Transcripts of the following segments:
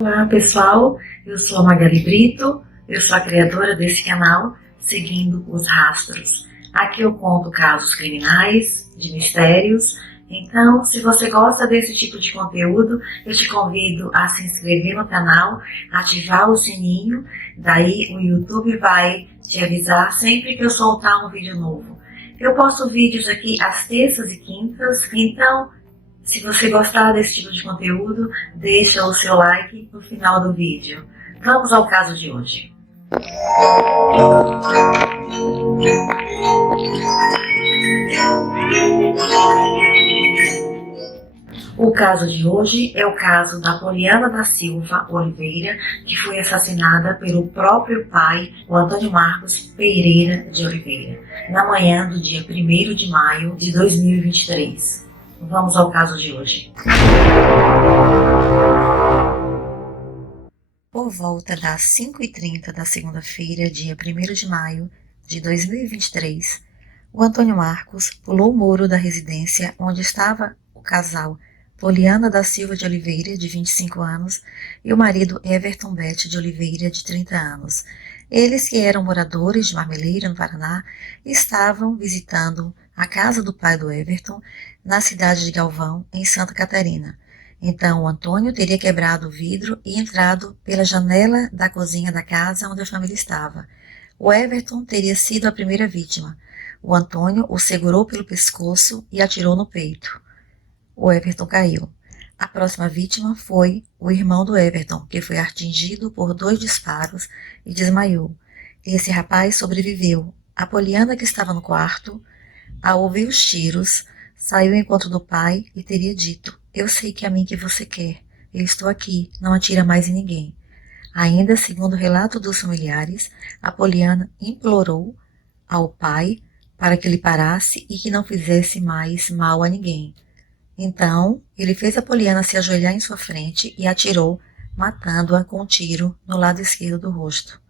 Olá pessoal, eu sou a Magali Brito, eu sou a criadora desse canal Seguindo os Rastros. Aqui eu conto casos criminais, de mistérios, então se você gosta desse tipo de conteúdo, eu te convido a se inscrever no canal, ativar o sininho, daí o YouTube vai te avisar sempre que eu soltar um vídeo novo. Eu posto vídeos aqui às terças e quintas, então se você gostar desse tipo de conteúdo, deixa o seu like no final do vídeo. Vamos ao caso de hoje. O caso de hoje é o caso da Poliana da Silva Oliveira, que foi assassinada pelo próprio pai, o Antônio Marcos Pereira de Oliveira, na manhã do dia 1º de maio de 2023. Vamos ao caso de hoje. Por volta das 5h30 da segunda-feira, dia 1º de maio de 2023, o Antônio Marcos pulou o muro da residência onde estava o casal Poliana da Silva de Oliveira, de 25 anos, e o marido Everton Bete de Oliveira, de 30 anos. Eles, que eram moradores de Marmeleiro, no Paraná, estavam visitando a casa do pai do Everton, na cidade de Galvão, em Santa Catarina. Então, o Antônio teria quebrado o vidro e entrado pela janela da cozinha da casa onde a família estava. O Everton teria sido a primeira vítima. O Antônio o segurou pelo pescoço e atirou no peito. O Everton caiu. A próxima vítima foi o irmão do Everton, que foi atingido por 2 disparos e desmaiou. Esse rapaz sobreviveu. A Poliana, que estava no quarto, ao ouvir os tiros, saiu ao encontro do pai e teria dito: "Eu sei que é a mim que você quer. Eu estou aqui, não atira mais em ninguém." Ainda segundo o relato dos familiares, a Poliana implorou ao pai para que ele parasse e que não fizesse mais mal a ninguém. Então, ele fez a Poliana se ajoelhar em sua frente e atirou, matando-a com um tiro no lado esquerdo do rosto.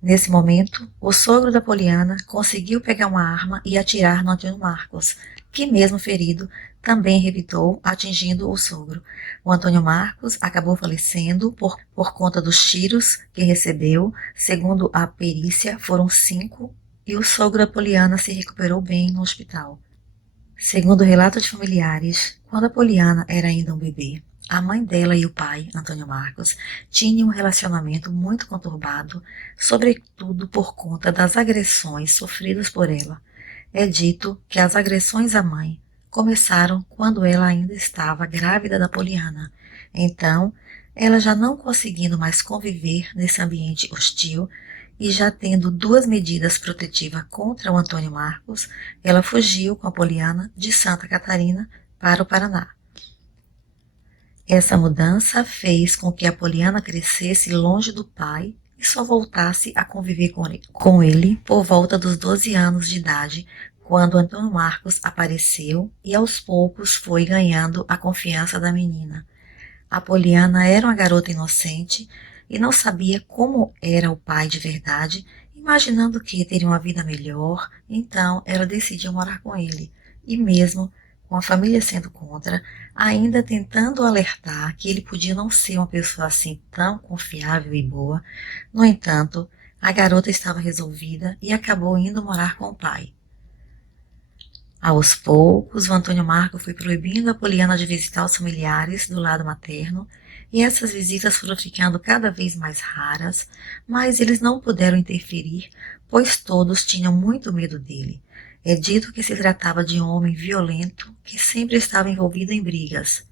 Nesse momento, o sogro da Poliana conseguiu pegar uma arma e atirar no Antônio Marcos, que mesmo ferido, também revidou, atingindo o sogro. O Antônio Marcos acabou falecendo por conta dos tiros que recebeu. Segundo a perícia, foram 5, e o sogro da Poliana se recuperou bem no hospital. Segundo o relato de familiares, quando a Poliana era ainda um bebê, a mãe dela e o pai, Antônio Marcos, tinham um relacionamento muito conturbado, sobretudo por conta das agressões sofridas por ela. É dito que as agressões à mãe começaram quando ela ainda estava grávida da Poliana. Então, ela já não conseguindo mais conviver nesse ambiente hostil, e já tendo 2 medidas protetivas contra o Antônio Marcos, ela fugiu com a Poliana de Santa Catarina para o Paraná. Essa mudança fez com que a Poliana crescesse longe do pai e só voltasse a conviver com ele por volta dos 12 anos de idade, quando Antônio Marcos apareceu e aos poucos foi ganhando a confiança da menina. A Poliana era uma garota inocente e não sabia como era o pai de verdade, imaginando que teria uma vida melhor, então ela decidiu morar com ele. E mesmo com a família sendo contra, ainda tentando alertar que ele podia não ser uma pessoa assim tão confiável e boa, no entanto, a garota estava resolvida e acabou indo morar com o pai. Aos poucos, o Antônio Marcos foi proibindo a Poliana de visitar os familiares do lado materno, e essas visitas foram ficando cada vez mais raras, mas eles não puderam interferir, pois todos tinham muito medo dele. É dito que se tratava de um homem violento que sempre estava envolvido em brigas.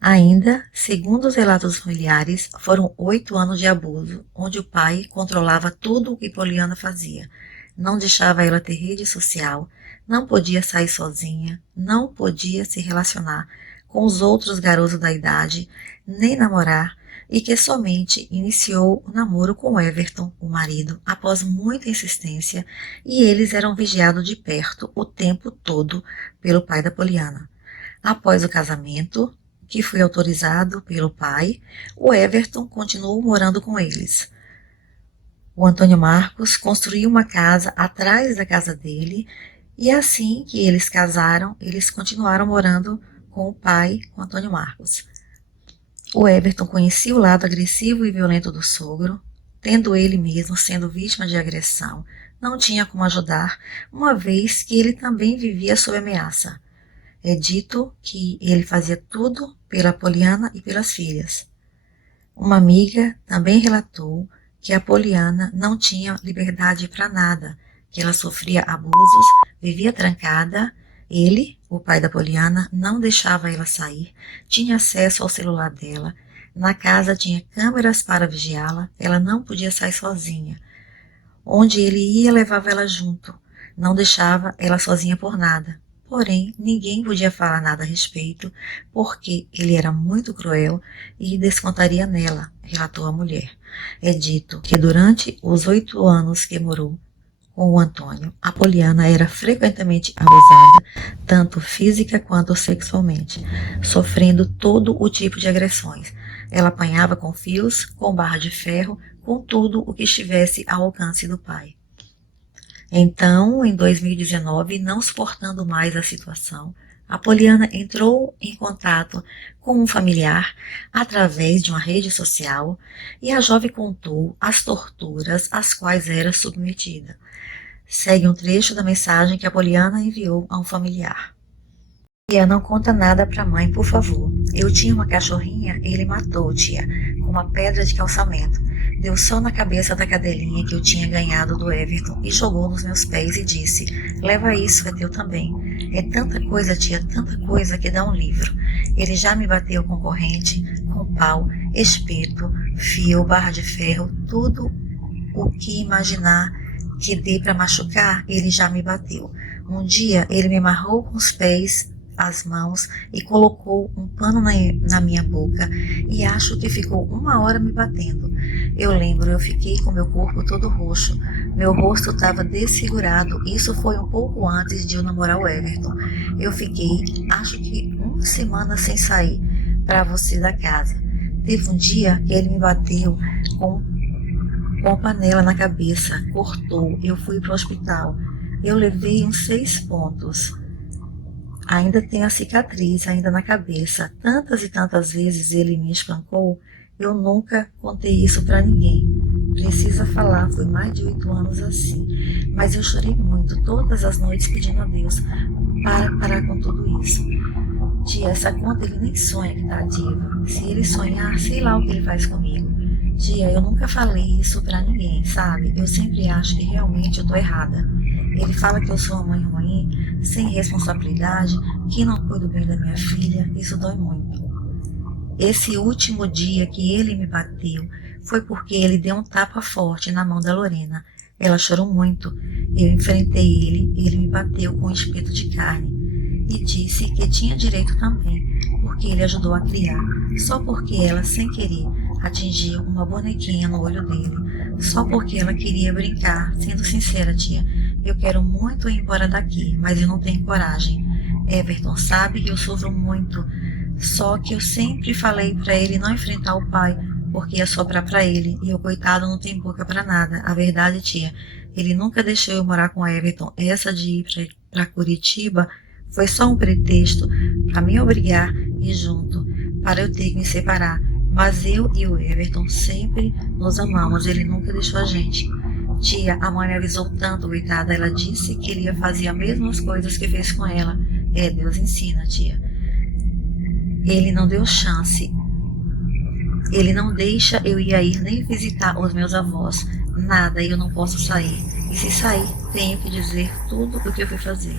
Ainda, segundo os relatos familiares, foram 8 anos de abuso, onde o pai controlava tudo o que Poliana fazia. Não deixava ela ter rede social, não podia sair sozinha, não podia se relacionar com os outros garotos da idade, nem namorar, e que somente iniciou o namoro com Everton, o marido, após muita insistência, e eles eram vigiados de perto o tempo todo pelo pai da Poliana. Após o casamento, que foi autorizado pelo pai, o Everton continuou morando com eles. O Antônio Marcos construiu uma casa atrás da casa dele, e assim que eles casaram, eles continuaram morando com o pai, com Antônio Marcos. O Everton conhecia o lado agressivo e violento do sogro, tendo ele mesmo sendo vítima de agressão. Não tinha como ajudar, uma vez que ele também vivia sob ameaça. É dito que ele fazia tudo pela Poliana e pelas filhas. Uma amiga também relatou que a Poliana não tinha liberdade para nada, que ela sofria abusos, vivia trancada. Ele, o pai da Poliana, não deixava ela sair, tinha acesso ao celular dela. Na casa tinha câmeras para vigiá-la, ela não podia sair sozinha. Onde ele ia, levava ela junto. Não deixava ela sozinha por nada. Porém, ninguém podia falar nada a respeito, porque ele era muito cruel e descontaria nela, relatou a mulher. É dito que durante os 8 anos que morou com o Antônio, a Poliana era frequentemente abusada, tanto física quanto sexualmente, sofrendo todo o tipo de agressões. Ela apanhava com fios, com barra de ferro, com tudo o que estivesse ao alcance do pai. Então, em 2019, não suportando mais a situação, a Poliana entrou em contato com um familiar através de uma rede social e a jovem contou as torturas às quais era submetida. Segue um trecho da mensagem que a Poliana enviou a um familiar. Tia, não conta nada pra mãe, por favor. Eu tinha uma cachorrinha e ele matou, tia, com uma pedra de calçamento. Deu só na cabeça da cadelinha que eu tinha ganhado do Everton e jogou nos meus pés e disse: leva isso, é teu também. É tanta coisa, tia, tanta coisa que dá um livro. Ele já me bateu com corrente, com pau, espeto, fio, barra de ferro, tudo o que imaginar que dê para machucar, ele já me bateu. Um dia ele me amarrou com os pés, as mãos e colocou um pano na minha boca e acho que ficou 1 hora me batendo. Eu lembro, eu fiquei com meu corpo todo roxo, meu rosto estava desfigurado. Isso foi um pouco antes de eu namorar o Everton. Eu fiquei, acho que 1 semana sem sair para você da casa. Teve um dia que ele me bateu com a panela na cabeça, cortou, eu fui para o hospital. Eu levei uns 6 pontos. Ainda tenho a cicatriz ainda na cabeça. Tantas e tantas vezes ele me espancou, eu nunca contei isso para ninguém. Precisa falar, foi mais de 8 anos assim. Mas eu chorei muito, todas as noites pedindo a Deus para parar com tudo isso. Tia, essa conta ele nem sonha que tá ativa. Se ele sonhar, sei lá o que ele faz comigo. Tia, eu nunca falei isso pra ninguém, sabe? Eu sempre acho que realmente eu tô errada. Ele fala que eu sou uma mãe ruim, sem responsabilidade, que não cuido bem da minha filha. Isso dói muito. Esse último dia que ele me bateu foi porque ele deu um tapa forte na mão da Lorena. Ela chorou muito. Eu enfrentei ele me bateu com um espeto de carne e disse que tinha direito também, porque ele ajudou a criar, só porque ela, sem querer, atingiu uma bonequinha no olho dele, só porque ela queria brincar. Sendo sincera, tia, eu quero muito ir embora daqui, mas eu não tenho coragem. Everton sabe que eu sofro muito, só que eu sempre falei para ele não enfrentar o pai, porque ia sobrar para ele, e o coitado não tem boca para nada. A verdade, tia, ele nunca deixou eu morar com Everton. Essa de ir para Curitiba foi só um pretexto para me obrigar a ir junto, para eu ter que me separar. Mas eu e o Everton sempre nos amamos, ele nunca deixou a gente. Tia, a mãe me avisou tanto, coitada, ela disse que ele ia fazer as mesmas coisas que fez com ela. É, Deus ensina, tia. Ele não deu chance. Ele não deixa eu ir aí nem visitar os meus avós. Nada, eu não posso sair. E se sair, tenho que dizer tudo o que eu fui fazer.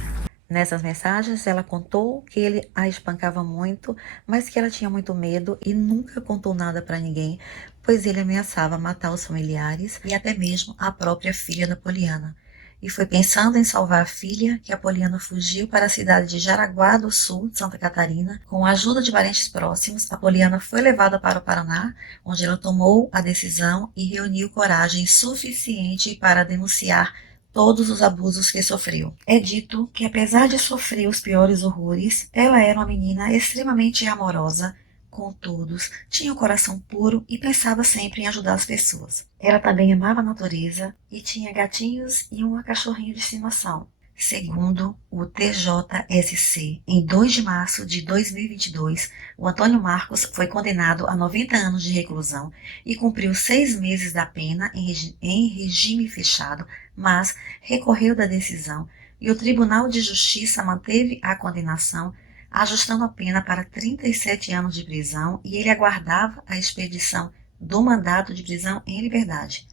Nessas mensagens, ela contou que ele a espancava muito, mas que ela tinha muito medo e nunca contou nada para ninguém, pois ele ameaçava matar os familiares e até mesmo a própria filha da Poliana. E foi pensando em salvar a filha que a Poliana fugiu para a cidade de Jaraguá do Sul, de Santa Catarina. Com a ajuda de parentes próximos, a Poliana foi levada para o Paraná, onde ela tomou a decisão e reuniu coragem suficiente para denunciar todos os abusos que sofreu. É dito que, apesar de sofrer os piores horrores, ela era uma menina extremamente amorosa com todos, tinha um coração puro e pensava sempre em ajudar as pessoas. Ela também amava a natureza e tinha gatinhos e uma cachorrinha de estimação. Segundo o TJSC, em 2 de março de 2022, o Antônio Marcos foi condenado a 90 anos de reclusão e cumpriu 6 meses da pena em regime fechado, mas recorreu da decisão e o Tribunal de Justiça manteve a condenação, ajustando a pena para 37 anos de prisão, e ele aguardava a expedição do mandado de prisão em liberdade.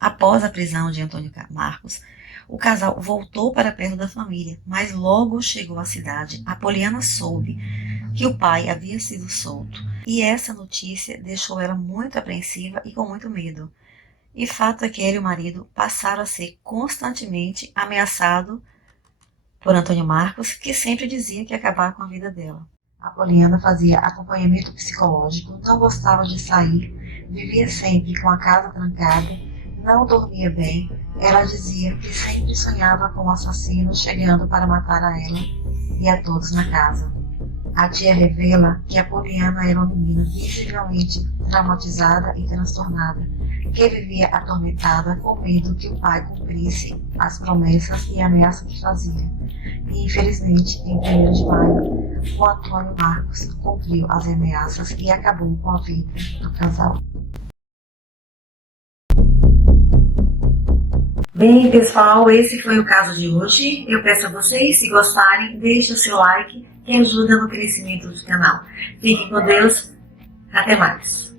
Após a prisão de Antônio Marcos, o casal voltou para perto da família, mas logo chegou à cidade, Apoliana soube que o pai havia sido solto, e essa notícia deixou ela muito apreensiva e com muito medo. E fato é que ela e o marido passaram a ser constantemente ameaçados por Antônio Marcos, que sempre dizia que ia acabar com a vida dela. Apoliana fazia acompanhamento psicológico, não gostava de sair, vivia sempre com a casa trancada, não dormia bem. Ela dizia que sempre sonhava com o assassino chegando para matar a ela e a todos na casa. A tia revela que Apoliana era uma menina visivelmente traumatizada e transtornada, que vivia atormentada com medo que o pai cumprisse as promessas e ameaças que fazia. E infelizmente, em 1º de maio, o Antônio Marcos cumpriu as ameaças e acabou com a vida do casal. Bem, pessoal, esse foi o caso de hoje. Eu peço a vocês, se gostarem, deixem o seu like, que ajuda no crescimento do canal. Fiquem com Deus. Até mais.